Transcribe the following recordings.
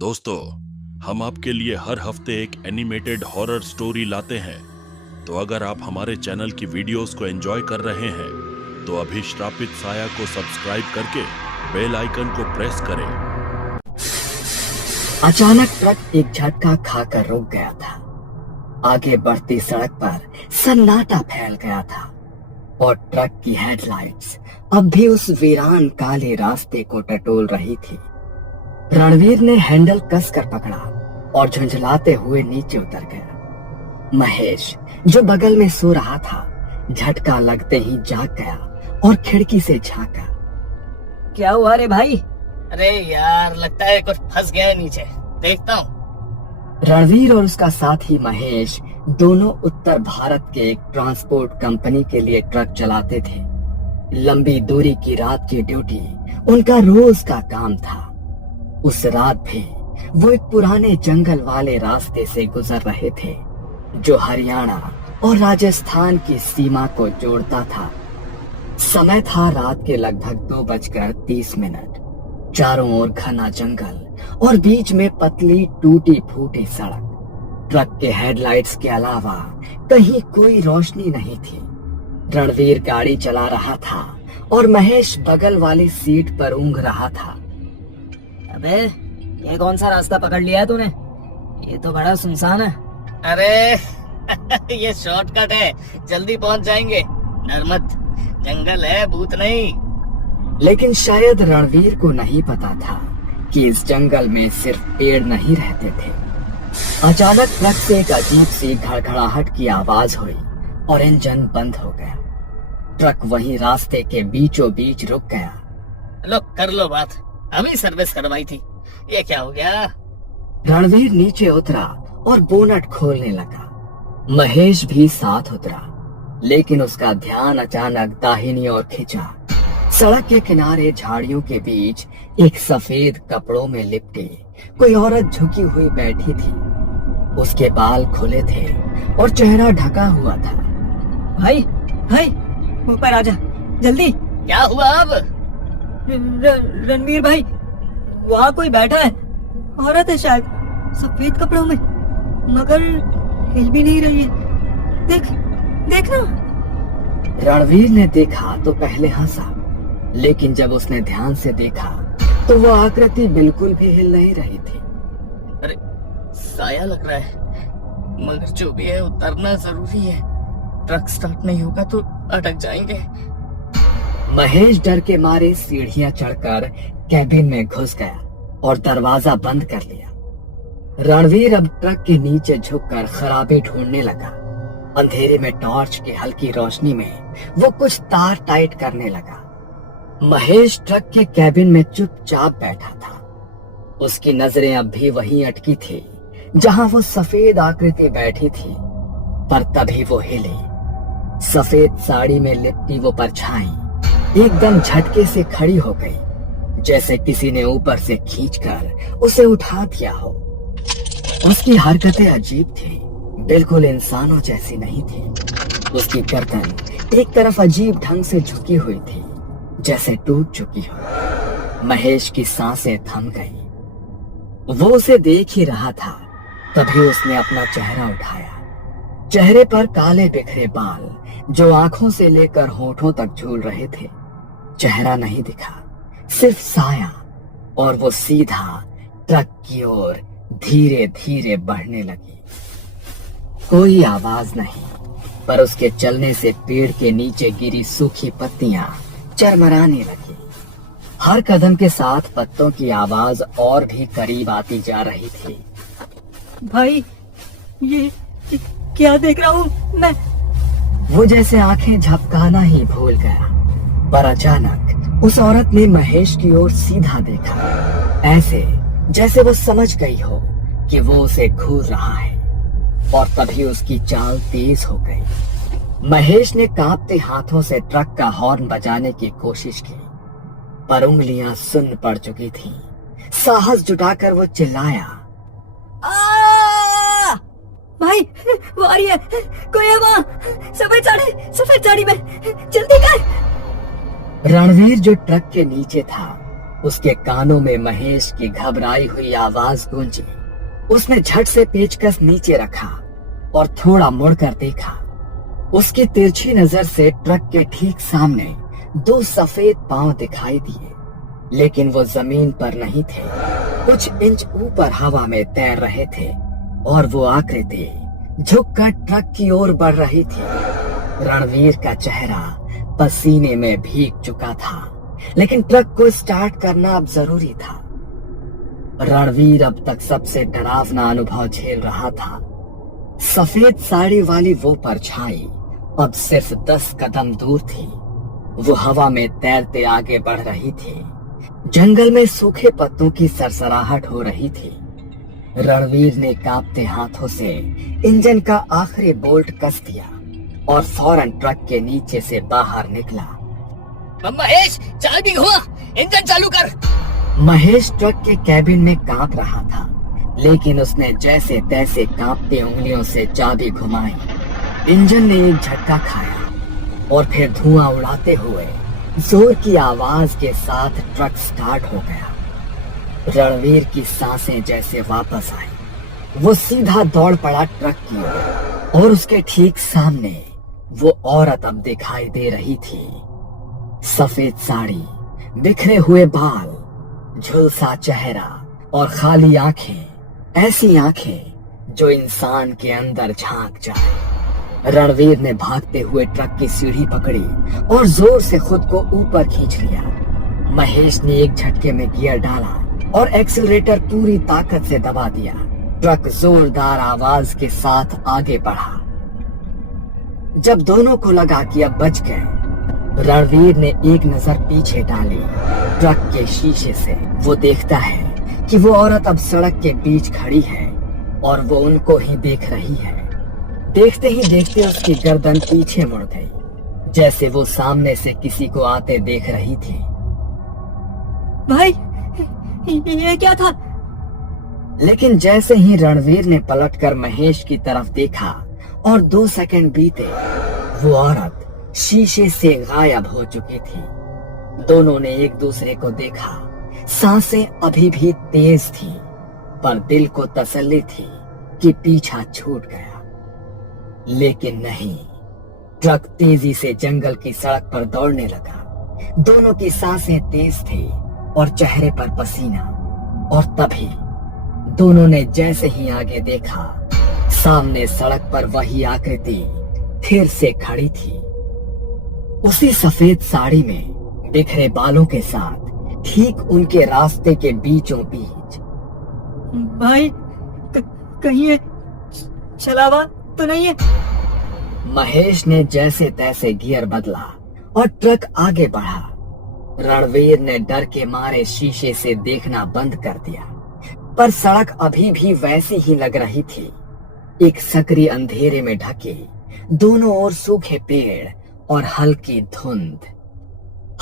दोस्तों, हम आपके लिए हर हफ्ते एक एनिमेटेड हॉरर स्टोरी लाते हैं। तो अगर आप हमारे चैनल की वीडियोस को एंजॉय कर रहे हैं तो अभी श्रापित साया को सब्सक्राइब करके बेल आइकन को प्रेस करें। अचानक ट्रक एक झटका खाकर रुक गया था। आगे बढ़ती सड़क पर सन्नाटा फैल गया था और ट्रक की हेडलाइट्स अब भी उस वीरान काले रास्ते को टटोल रही थी। रणवीर ने हैंडल कसकर पकड़ा और झुंझलाते हुए नीचे उतर गया। महेश, जो बगल में सो रहा था, झटका लगते ही जाग गया और खिड़की से झांका। क्या हुआ रे भाई? अरे यार, लगता है कुछ फंस गया है नीचे, देखता हूँ। रणवीर और उसका साथी महेश दोनों उत्तर भारत के एक ट्रांसपोर्ट कंपनी के लिए ट्रक चलाते थे। लंबी दूरी की रात की ड्यूटी उनका रोज का काम था। उस रात भी वो एक पुराने जंगल वाले रास्ते से गुजर रहे थे जो हरियाणा और राजस्थान की सीमा को जोड़ता था। समय था रात के लगभग 2:30। चारों ओर घना जंगल और बीच में पतली टूटी फूटी सड़क। ट्रक के हेडलाइट्स के अलावा कहीं कोई रोशनी नहीं थी। रणवीर गाड़ी चला रहा था और महेश बगल वाली सीट पर ऊँघ रहा था। अबे, ये कौन सा रास्ता पकड़ लिया है तूने? ये तो बड़ा सुनसान है। अरे ये शॉर्टकट है, जल्दी पहुंच जाएंगे। डर मत, जंगल है, भूत नहीं। लेकिन शायद रणवीर को नहीं पता था कि इस जंगल में सिर्फ पेड़ नहीं रहते थे। अचानक ट्रक से एक अजीब सी घड़घड़ाहट की आवाज हुई और इंजन बंद हो गया। ट्रक वहीं रास्ते के बीचों बीच रुक गया। लो, कर लो बात, अभी सर्विस करवाई थी, ये क्या हो गया? रणवीर नीचे उतरा और बोनट खोलने लगा। महेश भी साथ उतरा, लेकिन उसका ध्यान अचानक दाहिनी ओर खिंचा। सड़क के किनारे झाड़ियों के बीच एक सफेद कपड़ों में लिपटी कोई औरत झुकी हुई बैठी थी। उसके बाल खुले थे और चेहरा ढका हुआ था। भाई भाई, ऊपर आजा जल्दी। क्या हुआ अब? रणवीर भाई, वहाँ कोई बैठा है, औरत है शायद, सफेद कपड़ों में, मगर हिल भी नहीं रही है। देखना। रणवीर ने देखा तो पहले हंसा, लेकिन जब उसने ध्यान से देखा तो वो आकृति बिल्कुल भी हिल नहीं रही थी। अरे, साया लग रहा है, मगर जो भी है उतरना जरूरी है। ट्रक स्टार्ट नहीं होगा तो अटक जाएंगे। महेश डर के मारे सीढ़ियां चढ़कर कैबिन में घुस गया और दरवाजा बंद कर लिया। रणवीर अब ट्रक के नीचे झुककर खराबे ढूंढने लगा। अंधेरे में टॉर्च की हल्की रोशनी में वो कुछ तार टाइट करने लगा। महेश ट्रक के कैबिन में चुपचाप बैठा था। उसकी नजरें अब भी वहीं अटकी थी जहां वो सफेद आकृति बैठी थी। पर तभी वो हिली। सफेद साड़ी में लिपटी वो परछाई एकदम झटके से खड़ी हो गई, जैसे किसी ने ऊपर से खींचकर उसे उठा दिया हो। उसकी हरकतें अजीब थी, बिल्कुल इंसानों जैसी नहीं थी। उसकी गर्दन एक तरफ अजीब ढंग से झुकी हुई थी, जैसे टूट चुकी हो। महेश की सांसें थम गई। वो उसे देख ही रहा था, तभी उसने अपना चेहरा उठाया। चेहरे पर काले बिखरे बाल जो आंखों से लेकर होठों तक झूल रहे थे। चेहरा नहीं दिखा, सिर्फ साया, और वो सीधा ट्रक की ओर धीरे धीरे बढ़ने लगी। कोई आवाज नहीं, पर उसके चलने से पेड़ के नीचे गिरी सूखी पत्तियां चरमराने लगी। हर कदम के साथ पत्तों की आवाज और भी करीब आती जा रही थी। भाई, ये क्या देख रहा हूँ मैं? वो जैसे आंखें झपकाना ही भूल गया, पर अचानक उस औरत ने महेश की ओर सीधा देखा, ऐसे जैसे वो समझ गई हो कि वो उसे घूर रहा है। और तभी उसकी चाल तेज हो गई। महेश ने कांपते हाथों से ट्रक का हॉर्न बजाने की कोशिश की, पर उंगलियां सुन्न पड़ चुकी थीं। साहस जुटाकर वो चिल्लाया, भाई, वो आ रही है, कोई है वहाँ, सफेद साड़ी में, जल्दी कर। रणवीर जो ट्रक के नीचे था उसके कानों में महेश की घबराई हुई आवाज गूंजी। उसने झट से पेचकस नीचे रखा और थोड़ा मुड़कर देखा। उसकी तिरछी नजर से ट्रक के ठीक सामने दो सफेद पांव दिखाई दिए, लेकिन वो जमीन पर नहीं थे। कुछ इंच ऊपर हवा में तैर रहे थे और वो आकृति झुककर ट्रक की ओर बढ़ रही थी। रणवीर का चेहरा पसीने में भीग चुका था, लेकिन ट्रक को स्टार्ट करना अब जरूरी था। रणवीर अब तक सबसे डरावना अनुभव झेल रहा था। सफेद साड़ी वाली वो परछाई अब सिर्फ 10 कदम दूर थी। वो हवा में तैरते आगे बढ़ रही थी। जंगल में सूखे पत्तों की सरसराहट हो रही थी। रणवीर ने कांपते हाथों से इंजन का आखिरी बोल्ट कस दिया और फौरन ट्रक के नीचे से बाहर निकला। महेश, चाबी हुआ, इंजन चालू कर। महेश ट्रक के कैबिन में कांप रहा था, लेकिन उसने जैसे तैसे कांपती उंगलियों से चाबी घुमाई। इंजन ने एक झटका खाया और फिर धुआं उड़ाते हुए जोर की आवाज के साथ ट्रक स्टार्ट हो गया। रणवीर की सांसें जैसे वापस आई। वो सीधा दौड़ पड़ा ट्रक की ओर और उसके ठीक सामने वो औरत अब दिखाई दे रही थी। सफेद साड़ी, बिखरे हुए बाल, झुलसा चेहरा और खाली आंखें, ऐसी आंखें जो इंसान के अंदर झांक जाए। रणवीर ने भागते हुए ट्रक की सीढ़ी पकड़ी और जोर से खुद को ऊपर खींच लिया। महेश ने एक झटके में गियर डाला और एक्सीलरेटर पूरी ताकत से दबा दिया। ट्रक जोरदार आवाज के साथ आगे बढ़ा। जब दोनों को लगा कि अब बच गए, रणवीर ने एक नजर पीछे डाली। ट्रक के शीशे से वो देखता है कि वो औरत अब सड़क के बीच खड़ी है और वो उनको ही देख रही है। देखते ही देखते उसकी गर्दन पीछे मुड़ गई, जैसे वो सामने से किसी को आते देख रही थी। भाई, ये क्या था? लेकिन जैसे ही रणवीर ने पलटकर महेश की तरफ देखा और 2 सेकंड बीते, वो औरत शीशे से गायब हो चुकी थी। दोनों ने एक दूसरे को देखा। सांसें अभी भी तेज थी, पर दिल को तसल्ली थी कि पीछा छूट गया। लेकिन नहीं, ट्रक तेजी से जंगल की सड़क पर दौड़ने लगा। दोनों की सांसें तेज थी और चेहरे पर पसीना। और तभी दोनों ने जैसे ही आगे देखा, सामने सड़क पर वही आकृति फिर से खड़ी थी, उसी सफेद साड़ी में, बिखरे बालों के साथ, ठीक उनके रास्ते के बीचों बीच। भाई, कहीं ये छलावा तो नहीं है? महेश ने जैसे तैसे गियर बदला और ट्रक आगे बढ़ा। रणवीर ने डर के मारे शीशे से देखना बंद कर दिया, पर सड़क अभी भी वैसी ही लग रही थी, एक सकरी अंधेरे में ढके, दोनों ओर सूखे पेड़ और हल्की धुंध।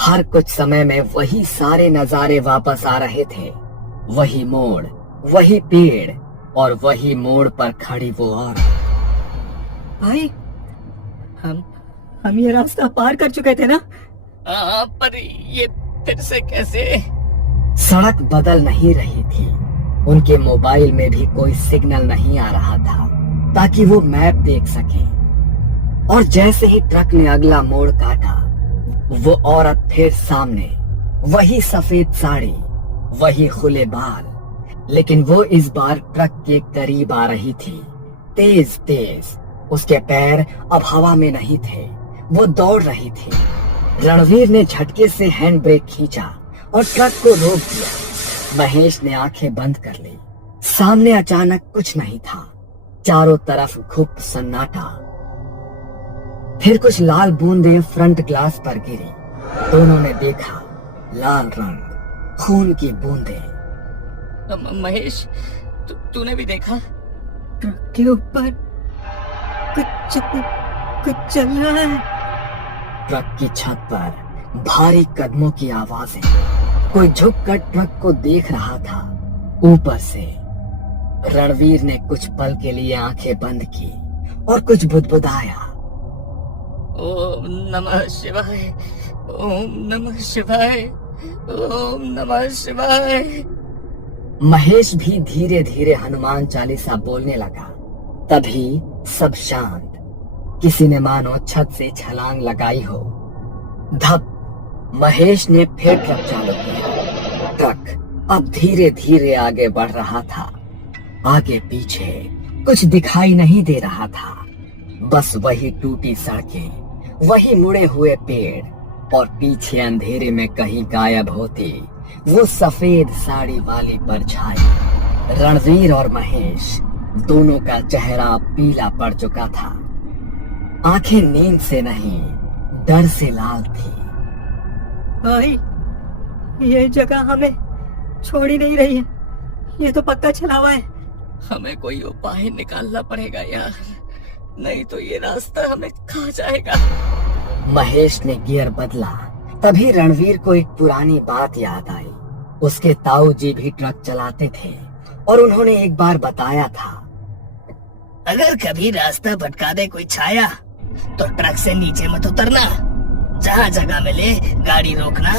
हर कुछ समय में वही सारे नजारे वापस आ रहे थे। वही मोड़, वही पेड़ और वही मोड़ पर खड़ी वो औरत। भाई, हम ये रास्ता पार कर चुके थे ना? हाँ, पर ये फिर से कैसे? सड़क बदल नहीं रही थी। उनके मोबाइल में भी कोई सिग्नल नहीं आ रहा था ताकि वो मैप देख सके। और जैसे ही ट्रक ने अगला मोड़ काटा, वो औरत फिर सामने, वही सफेद साड़ी, वही खुले बाल, लेकिन वो इस बार ट्रक के करीब आ रही थी, तेज तेज। उसके पैर अब हवा में नहीं थे, वो दौड़ रही थी। रणवीर ने झटके से हैंड ब्रेक खींचा और ट्रक को रोक दिया। महेश ने आंखें बंद कर ली। सामने अचानक कुछ नहीं था, चारों तरफ घुप सन्नाटा। फिर कुछ लाल बूंदें फ्रंट ग्लास पर गिरी। दोनों ने देखा, लाल रंग, खून की बूंदें। महेश, तूने भी देखा? ट्रक के ऊपर कुछ चल रहा है। ट्रक की छत पर भारी कदमों की आवाजें। कोई झुककर ट्रक को देख रहा था ऊपर से। रणवीर ने कुछ पल के लिए आंखें बंद की और कुछ बुदबुदाया। ओम नमः शिवाय, ओम नमः शिवाय। ओम नमः शिवाय। महेश भी धीरे धीरे हनुमान चालीसा बोलने लगा। तभी सब शांत। किसी ने मानो छत से छलांग लगाई हो। धप। महेश ने फिर ट्रक चालू किया। ट्रक अब धीरे धीरे आगे बढ़ रहा था। आगे पीछे कुछ दिखाई नहीं दे रहा था, बस वही टूटी सड़कें, वही मुड़े हुए पेड़ और पीछे अंधेरे में कहीं गायब होती वो सफेद साड़ी वाली परछाई। रणवीर और महेश दोनों का चेहरा पीला पड़ चुका था। आंखें नींद से नहीं, डर से लाल थी। भाई, ये जगह हमें छोड़ ही नहीं रही है। ये तो पक्का छलावा है। हमें कोई उपाय निकालना पड़ेगा यार, नहीं तो ये रास्ता हमें खा जाएगा। महेश ने गियर बदला। तभी रणवीर को एक पुरानी बात याद आई। उसके ताऊ जी भी ट्रक चलाते थे और उन्होंने एक बार बताया था, अगर कभी रास्ता भटका दे कोई छाया तो ट्रक से नीचे मत उतरना। जहाँ जगह मिले गाड़ी रोकना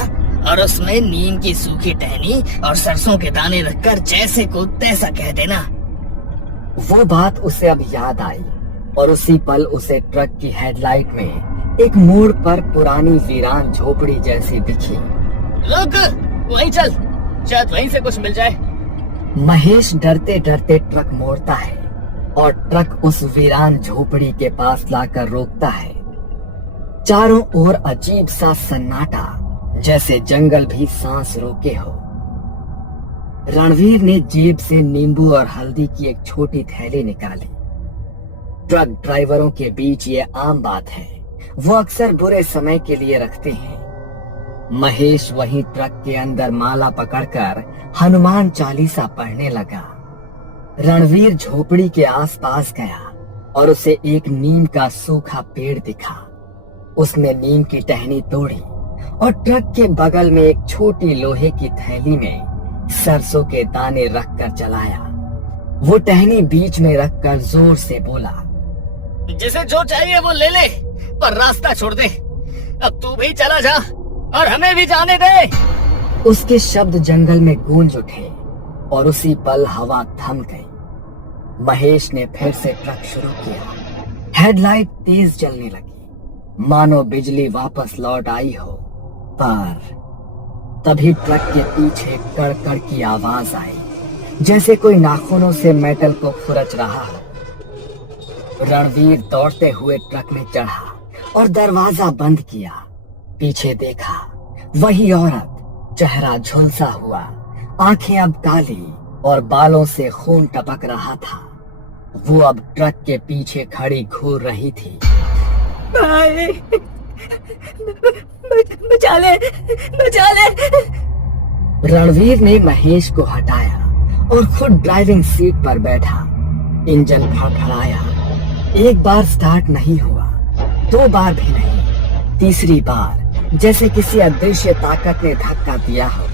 और उसमें नीम की सूखी टहनी और सरसों के दाने रखकर जैसे को तैसा कह देना। वो बात उसे अब याद आई और उसी पल उसे ट्रक की हेडलाइट में एक मोड़ पर पुरानी वीरान झोपड़ी जैसी दिखी। रुक, वहीं चल, शायद वहीं से कुछ मिल जाए। महेश डरते डरते ट्रक मोड़ता है और ट्रक उस वीरान झोपड़ी के पास लाकर रोकता है। चारों ओर अजीब सा सन्नाटा, जैसे जंगल भी सांस रोके हो। रणवीर ने जेब से नींबू और हल्दी की एक छोटी थैली निकाली। ट्रक ड्राइवरों के बीच ये आम बात है, वो अक्सर बुरे समय के लिए रखते हैं। महेश वहीं ट्रक के अंदर माला पकड़कर हनुमान चालीसा पढ़ने लगा। रणवीर झोपड़ी के आसपास गया और उसे एक नीम का सूखा पेड़ दिखा। उसने नीम की टहनी तोड़ी और ट्रक के बगल में एक छोटी लोहे की थैली में सरसों के दाने रखकर चलाया। वो टहनी बीच में रखकर जोर से बोला, जिसे जो चाहिए वो ले ले, पर रास्ता छोड़ दे। अब तू भी चला जा और हमें भी जाने दे। उसके शब्द जंगल में गूंज उठे और उसी पल हवा थम गई। महेश ने फिर से ट्रक शुरू किया। हेडलाइट तेज जलने लगी, मानो बिजली वापस लौट आई हो। पर तभी ट्रक के पीछे कड़कड़ की आवाज आई, जैसे कोई नाखूनों से मेटल को खुरच रहा हो। रणवीर दौड़ते हुए ट्रक में चढ़ा और दरवाजा बंद किया। पीछे देखा, वही औरत, चेहरा झुलसा हुआ, आंखें अब काली और बालों से खून टपक रहा था। वो अब ट्रक के पीछे खड़ी घूर रही थी। भाई, बचा ले, बचा ले। रणवीर ने महेश को हटाया और खुद ड्राइविंग सीट पर बैठा। इंजन फड़फड़ाया। एक बार स्टार्ट नहीं हुआ, दो बार भी नहीं, तीसरी बार जैसे किसी अदृश्य ताकत ने धक्का दिया हो।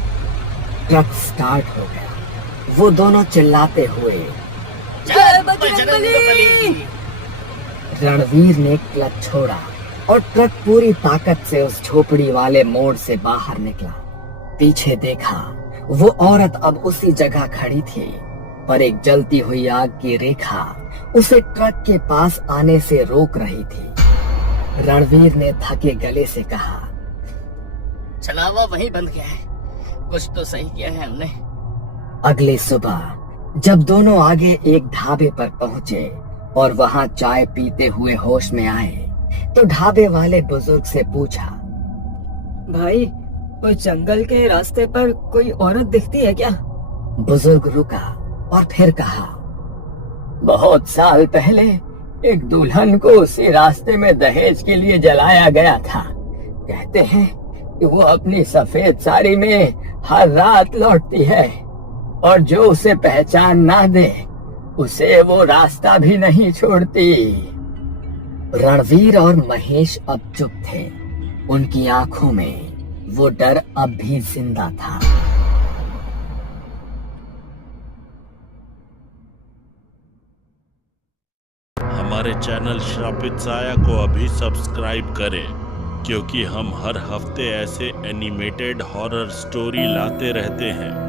ट्रक स्टार्ट हो गया। वो दोनों चिल्लाते हुए, जय बजरंगबली। रणवीर ने क्लच छोड़ा और ट्रक पूरी ताकत से उस झोपड़ी वाले मोड़ से बाहर निकला। पीछे देखा, वो औरत अब उसी जगह खड़ी थी, पर एक जलती हुई आग की रेखा उसे ट्रक के पास आने से रोक रही थी। रणवीर ने थके गले से कहा, चलावा वहीं बंद किया है, कुछ तो सही किया है हमने। अगली सुबह जब दोनों आगे एक ढाबे पर पहुंचे और वहां चाय पीते हुए होश में आए, तो ढाबे वाले बुजुर्ग से पूछा, भाई, उस जंगल के रास्ते पर कोई औरत दिखती है क्या? बुजुर्ग रुका और फिर कहा, बहुत साल पहले एक दुल्हन को उसी रास्ते में दहेज के लिए जलाया गया था। कहते हैं कि वो अपनी सफेद साड़ी में हर रात लौटती है और जो उसे पहचान ना दे उसे वो रास्ता भी नहीं छोड़ती। रणवीर और महेश अब चुप थे। उनकी आंखों में वो डर अब भी जिंदा था। हमारे चैनल श्रापित साया को अभी सब्सक्राइब करें क्योंकि हम हर हफ्ते ऐसे एनिमेटेड हॉरर स्टोरी लाते रहते हैं